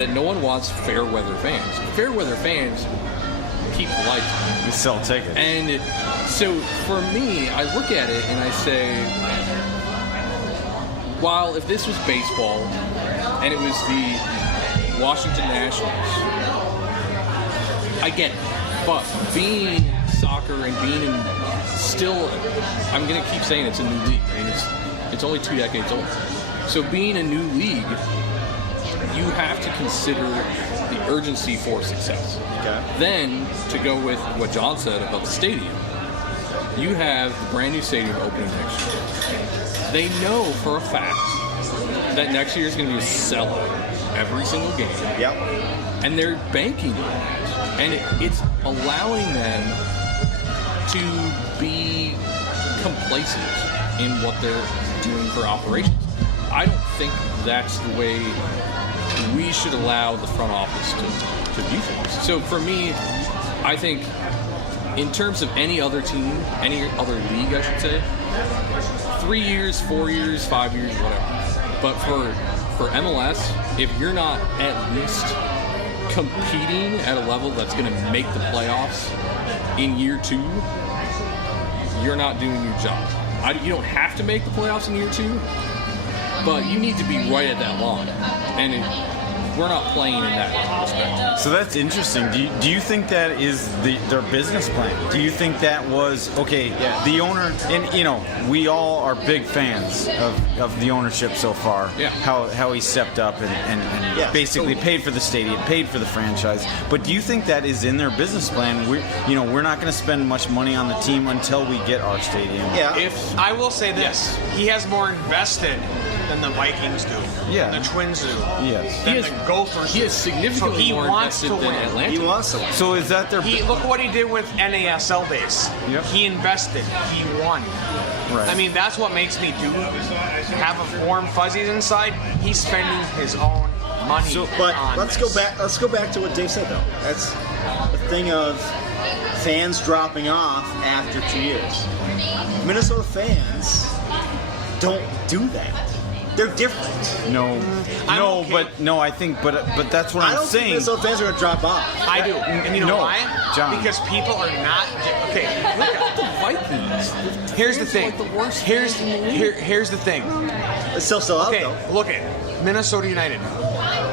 that no one wants fair weather fans. Fair weather fans keep the lights on. You sell tickets. And so for me, I look at it and I say, while if this was baseball and it was the Washington Nationals, I get it. But being soccer and being in still, I'm going to keep saying it's a new league. I mean, it's only 2 decades old. So being a new league, you have to consider the urgency for success. Okay. Then, to go with what John said about the stadium, you have the brand new stadium opening next year. They know for a fact that next year is going to be a sellout every single game. Yep. And they're banking on that. And it's allowing them to be complacent in what they're doing for operations. I don't think that's the way we should allow the front office to view things. So for me, I think in terms of any other team, any other league, I should say, 3 years, 4 years, 5 years, whatever. But for MLS, if you're not at least competing at a level that's going to make the playoffs in year 2, you're not doing your job. You don't have to make the playoffs in year 2, but you need to be right at that line. And we're not playing in that respect. So that's interesting. Do you think that is their business plan? Do you think that was, the owner, and we all are big fans of the ownership so far, how he stepped up and basically paid for the stadium, paid for the franchise. But do you think that is in their business plan? We're not going to spend much money on the team until we get our stadium. Yeah. If I will say this, he has more invested than the Vikings do. Yeah. Than the Twins do. Yes. Than the Gophers do. He is significantly more invested than Atlanta. He wants to win. So is that their... Look what he did with NASL base. Yep. He invested. He won. Right. I mean, that's what makes me have a warm fuzzies inside. He's spending his own money on let's this. go back to what Dave said, though. That's the thing of fans dropping off after 2 years. Minnesota fans don't do that. They're different. I think that's what I I'm don't think saying. Minnesota fans are going to drop off. I do. And you know why? John. Because people are not... Okay, look at The Vikings. Here's the thing. Like the worst Here's team in the league. here's the thing. It's still out, Okay, though. look at Minnesota United.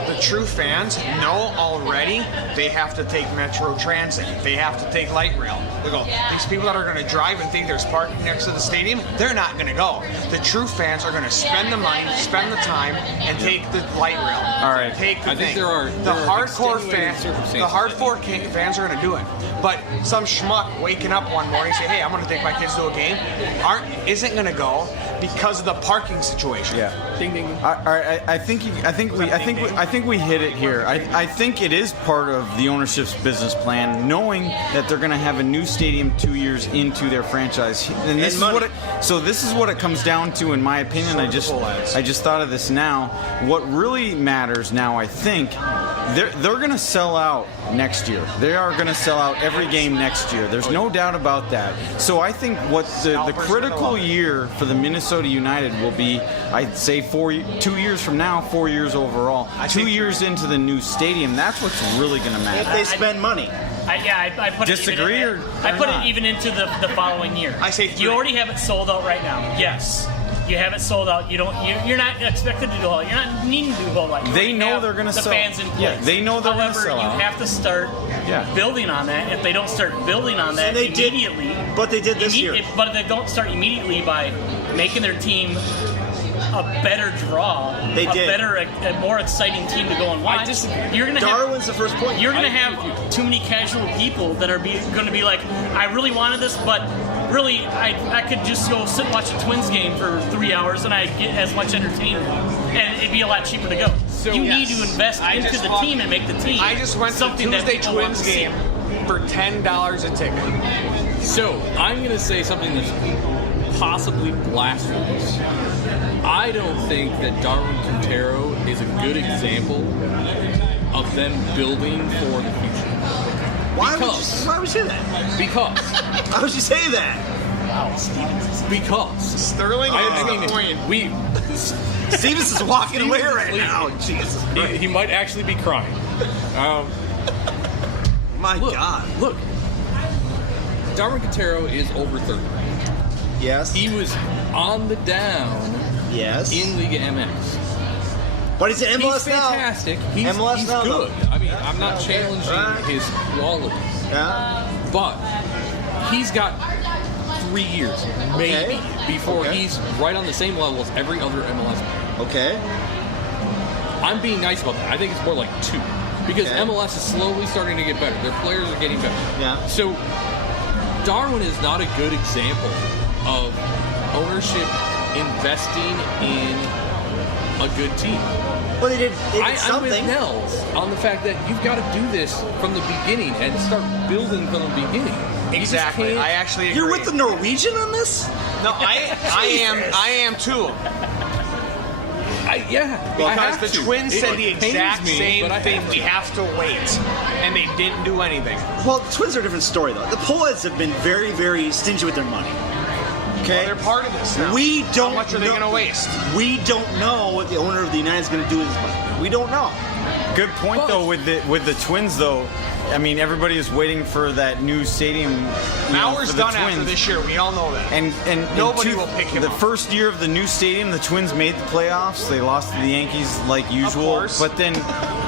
The true fans know already they have to take Metro Transit. They have to take light rail. They go, these people that are going to drive and think there's parking next to the stadium, they're not going to go. The true fans are going to spend the money, spend the time, and take the light rail. All right. Take the I think thing. there are hardcore extenuating fans. circumstances. The hardcore fans are going to do it. But some schmuck waking up one morning and say, "Hey, I'm going to take my kids to a game," isn't going to go because of the parking situation. Yeah. Ding ding. All right, I think we hit it here. I think it is part of the ownership's business plan, knowing that they're going to have a new stadium 2 years into their franchise, and this is what it. So this is what it comes down to, in my opinion. I just thought of this now. What really matters now, I think, they're going to sell out next year. They are going to sell out every game next year. There's no doubt about that. So I think what the critical year for the Minnesota United will be, I'd say 2 years from now, 4 years overall. 2 years into the new stadium, that's what's really going to matter. If they spend money. I put Disagree it or I put not? it even into the following year. I say 3. You already have it sold out right now. Yes. You have it sold out. You're not expected to do all. You're not needing to do a whole lot. You They already know have they're going to the sell. fans in place. Yeah, they know they're going to However, sell out. you have to start building on that. If they don't start building on that And they did. immediately, But they did this year. But they don't start immediately by making their team a better draw, They did. a more exciting team to go and watch. You're going to have Darwin's the first point. you're going to have too many casual people that are going to be like, I really wanted this, but really, I could just go sit and watch a Twins game for 3 hours and I'd get as much entertainment. And it'd be a lot cheaper to go. So, you yes. need to invest into the team and make the team. I just went to something that Tuesday people want Twins to see. game for $10 a ticket. So I'm going to say something that's possibly blasphemous. I don't think that Darwin Quintero is a good example of them building for the future. Why would you say that? Because Why would you say that? Wow, Stevens. Because Sterling I is mean, the point. we Stevens is walking away right now. Jesus Christ. he might actually be crying. My Look, God. look. Darwin Quintero is over 30. Yes. He was on the down Yes. in Liga MX. But he's in MLS He's fantastic. He's, MLS he's now, good. though. I mean, I'm not challenging Right. his quality, Yeah. but he's got 3 years, maybe, before Okay. he's right on the same level as every other MLS player. Okay. I'm being nice about that. I think it's more like 2. Because Okay. MLS is slowly starting to get better. Their players are getting better. Yeah. So, Darwin is not a good example of ownership investing in a good team. Well, they did I'm with something. Nels on the fact that you've got to do this from the beginning and start building from the beginning. You just Exactly. can't- I actually agree. You're with the Norwegian on this? No, I am too. yeah. I Because have the to. Twins It said the pains exact me, same but I thing. have We to. have to wait, and they didn't do anything. Well, the Twins are a different story, though. The Poets have been very, very stingy with their money. Okay? Well, they're part of this now. We don't How much are they know- going to waste? We don't know what the owner of the United is going to do with his money. We don't know. Good point though with the Twins though. I mean, everybody is waiting for that new stadium. Mauer's for the done Twins. after this year. We all know that. And Nobody will pick him The up. first year of the new stadium, the Twins made the playoffs. They lost to the Yankees like usual. course. But then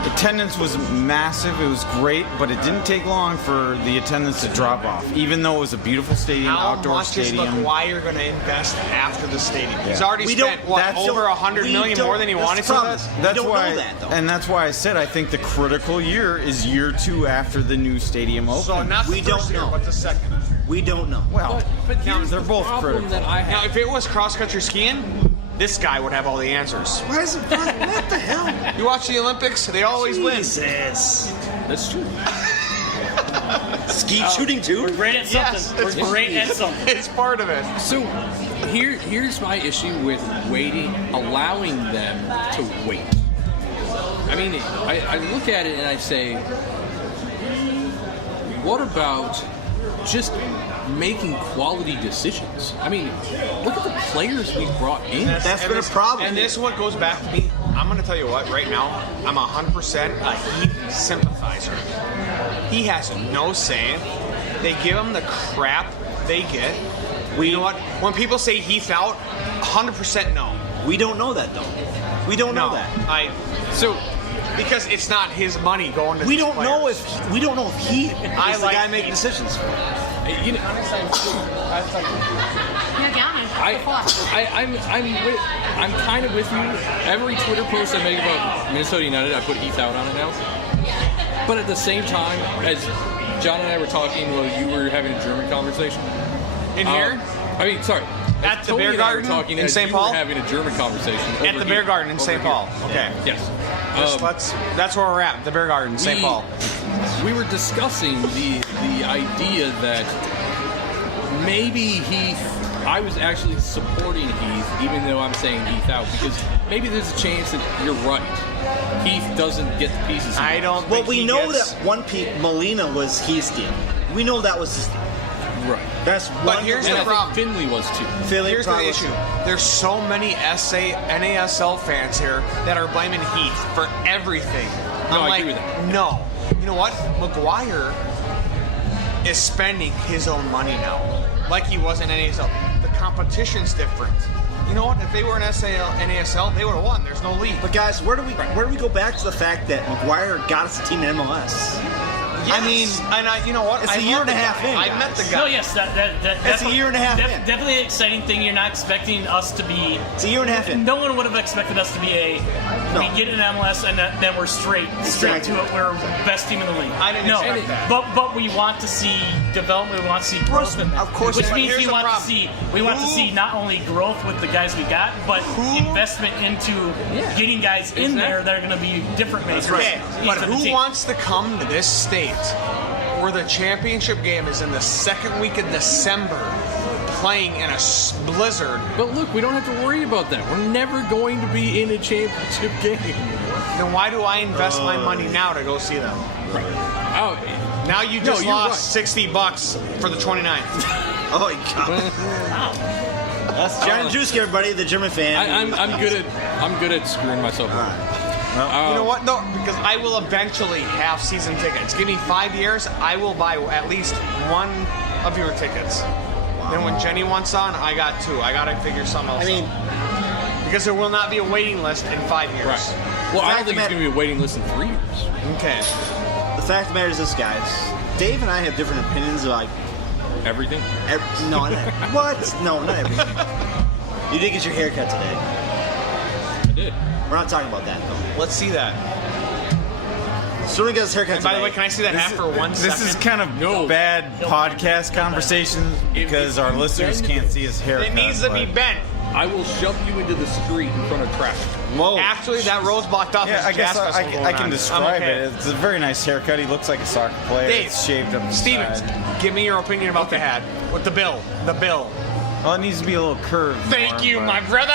attendance was massive. It was great, but it didn't take long for the attendance to drop off. Even though it was a beautiful stadium, How outdoor much stadium. is McGuire going to invest after the stadium? He's Yeah. already We spent don't- what, that's- over $100 million more than he that's wanted the to. problem. That's we don't why, know that, though. and that's why I said I think the critical year is year 2 after the new stadium opens. So not the We first don't year, know. but the second. We don't know. well, But here's they're the both problem critical. that I Now, have. if it was cross-country skiing, this guy would have all the answers. Why is it? What the hell? You watch the Olympics, they always win. Jesus. That's true. Skeet shooting too? We're great at something. Yes, We're great at something. It's part of it. So here's my issue with waiting, allowing them to wait. I mean, I look at it and I say, what about just making quality decisions? I mean, look at the players we brought in. That's been a problem. And this is what goes back to me. I'm going to tell you what, right now, I'm 100% a Heath sympathizer. He has no say. They give him the crap they get. You know what? When people say Heath out, 100% no. We don't know that, though. We don't know No. that. Because it's not his money going to We these don't know players. if we don't know if he is the like guy making Heath. decisions. You know, I'm kind of with you. Every Twitter post I make about Minnesota United, I put Heath out on it now. But at the same time, as John and I were talking while you were having a German conversation. In here? I mean, sorry. At as the Tony and I were Biergarten talking in as St. you Paul? were having a German conversation. At the Biergarten in St. Paul. Okay. Yes. That's where we're at. The Biergarten, St. Paul. We were discussing the idea that maybe I was actually supporting Heath, even though I'm saying Heath out, because maybe there's a chance that you're right. Heath doesn't get the pieces. I don't Well, think we he know gets- that one Molina was his team. We know that was his team. Right. That's But one. here's And the I think problem. Finley was too. Philly Here's the probably- issue. There's so many NASL fans here that are blaming Heath for everything. No, I'm I like, agree with that. no. You know what? McGuire is spending his own money now, like he was in NASL. The competition's different. You know what? If they were in NASL, they would have won. There's no league. But guys, where do we go back to the fact that McGuire got us a team in MLS? Yes. I mean, and you know what? it's I a year love and a the half guy. in, I guys. met the guy. No, yes, that's a year and a half in. Definitely an exciting thing. You're not expecting us to be. It's a year and a half in. No one would have expected us to be we get an MLS and then we're straight Exactly. to it. We're best team in the league. I didn't no, expect that. But we want to see development. We want to see growth in that. Of course, which but means here's we the want to problem. see not only growth with the guys we got, but investment into getting guys in there that are going to be different makers. Okay, but to the who team. wants to come to this state where the championship game is in the second week of December, playing in a blizzard? But look, we don't have to worry about that. We're never going to be in a championship game. Then why do I invest my money now to go see them? Oh, Now you just you're lost $60 for the 29th. Oh, God. That's John Juski, everybody, the German fan. I'm good at screwing myself up. You know what? No, because I will eventually have season tickets. Give me 5 years, I will buy at least one of your tickets. Then when Jenny wants on, I got 2. I got to figure something else out. Because there will not be a waiting list in 5 years. Right. Well, I don't think it's going to be a waiting list in 3 years. Okay. The fact of the matter is this, guys. Dave and I have different opinions about Everything? no, not, what? No, not everything. You did get your hair cut today. I did. We're not talking about that, though. Let's see that. Sterling got his haircut And today. by the way, can I see that hat for 1 second? This is kind of bad podcast conversations because our listeners can't see his haircut. It needs to be but- bent. I will shove you into the street in front of traffic. Whoa. Actually, that road's blocked off. Yeah, There's I guess jazz festival I going can on. describe I'm okay. it. It's a very nice haircut. He looks like a soccer player. Dave, It's shaved up the Stevens, side. give me your opinion about the hat. With the bill. The bill. Well, it needs to be a little curved. Thank more, you, but my brother.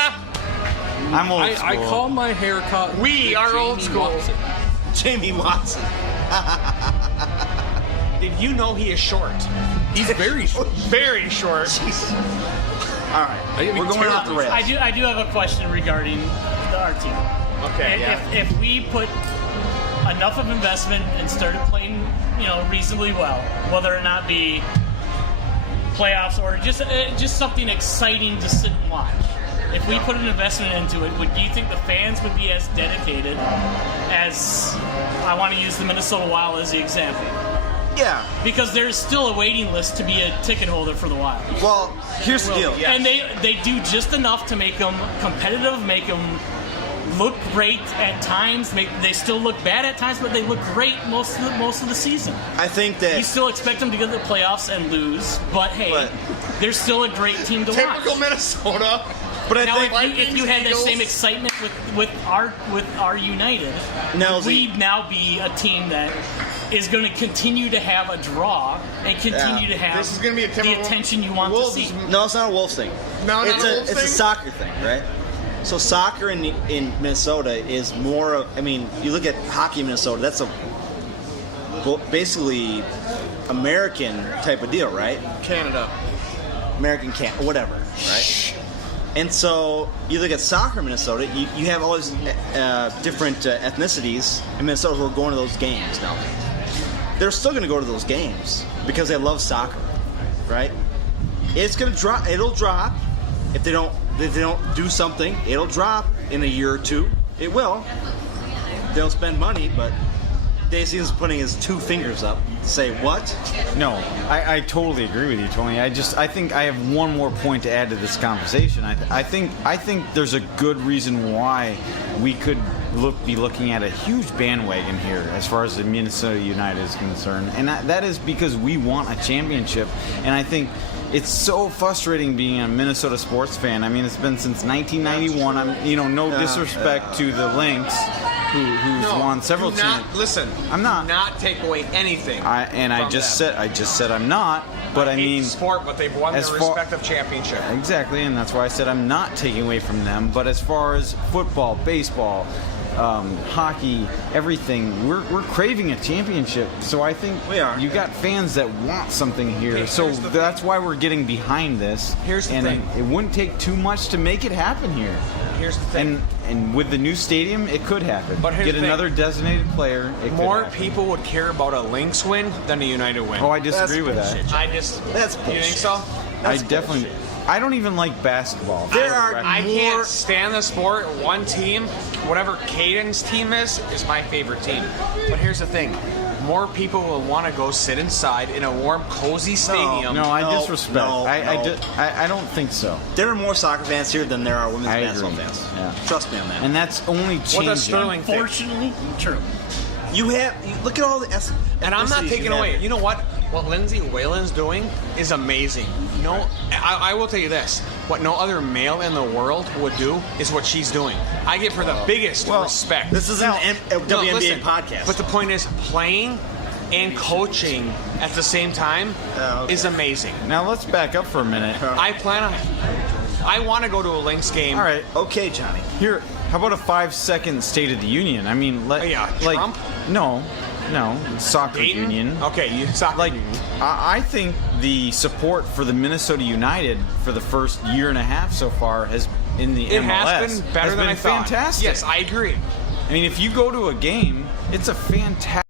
I'm old I school. call my haircut. We are old Jamie school. Watson. Jamie Watson. Did you know he is short? He's very short. Very short. All right. That'd be We're going off the rails. I do have a question regarding our team. Okay, If we put enough of investment and started playing, reasonably well, whether or not be playoffs or just something exciting to sit and watch. If we put an investment into it, do you think the fans would be as dedicated as, I want to use the Minnesota Wild as the example? Yeah. Because there's still a waiting list to be a ticket holder for the Wild. Well, here's the deal. And they do just enough to make them competitive, make them look great at times. They still look bad at times, but they look great most of the season. I think that You still expect them to get to the playoffs and lose, but hey, they're still a great team to Typical watch. Minnesota. But I Now, think if you had the same excitement with our United, Now, would we now be a team that is going to continue to have a draw and continue to have This is gonna be a the typical attention you want Wolves to see? no, it's not a Wolves thing. No, not it's a Wolves it's a thing? soccer thing, right? So soccer in Minnesota is more of, I mean, you look at hockey in Minnesota, that's a basically American type of deal, right? Canada. American whatever, right? And so you look at soccer in Minnesota, you have all these different ethnicities in Minnesota who are going to those games now. They're still going to go to those games because they love soccer, right? It's going to drop. It'll drop if they don't do something. It'll drop in a year or two. It will. They'll spend money, but Dave Stevens putting his 2 fingers up to say what? No, I totally agree with you, Tony. I think I have one more point to add to this conversation. I think there's a good reason why we could be looking at a huge bandwagon here as far as the Minnesota United is concerned, and that is because we want a championship. And I think it's so frustrating being a Minnesota sports fan. I mean, it's been since 1991. I'm, no disrespect to the Lynx, who's won several championships. Listen, I'm not. Do not take away anything. I just said I'm not. But I hate mean, the sport, but they've won their respective championship. Exactly, and that's why I said I'm not taking away from them. But as far as football, baseball, hockey, everything, we're craving a championship. So I think We are. you got fans that want something here. Okay, so here's the that's why we're getting behind this. Here's the and thing. It wouldn't take too much to make it happen here. Here's the thing. And with the new stadium, it could happen. But here's Get the thing. another designated player. It could More happen. people would care about a Lynx win than a United win. Oh, I disagree with bullshit. that. That's You think bullshit. so? That's I definitely. bullshit. I don't even like basketball. There are- I More- can't stand the sport. One team, whatever Caden's team is my favorite team. But here's the thing. More people will want to go sit inside in a warm, cozy stadium. No, I No, disrespect. no, I don't think so. There are more soccer fans here than there are women's I basketball agree. fans. Yeah. Trust me on that. And that's only changing. What does Sterling think? Unfortunately, true. You look at all the And I'm not ethnicities taking you have. away. You know what? What Lindsay Whalen's doing is amazing. No, I will tell you this. What no other male in the world would do is what she's doing. I give her the biggest respect. This isn't a WNBA listen, podcast. But the point is, playing and coaching at the same time is amazing. Now let's back up for a minute. I want to go to a Lynx game. All right, Okay, Johnny. here. How about a 5-second State of the Union? I mean, Yeah, like Trump? no. No, soccer Dayton? union. Okay, soccer Like, union. I think the support for the Minnesota United for the first year and a half so far has in the It MLS has been better than I thought. fantastic. Yes, I agree. I mean, if you go to a game, it's a fantastic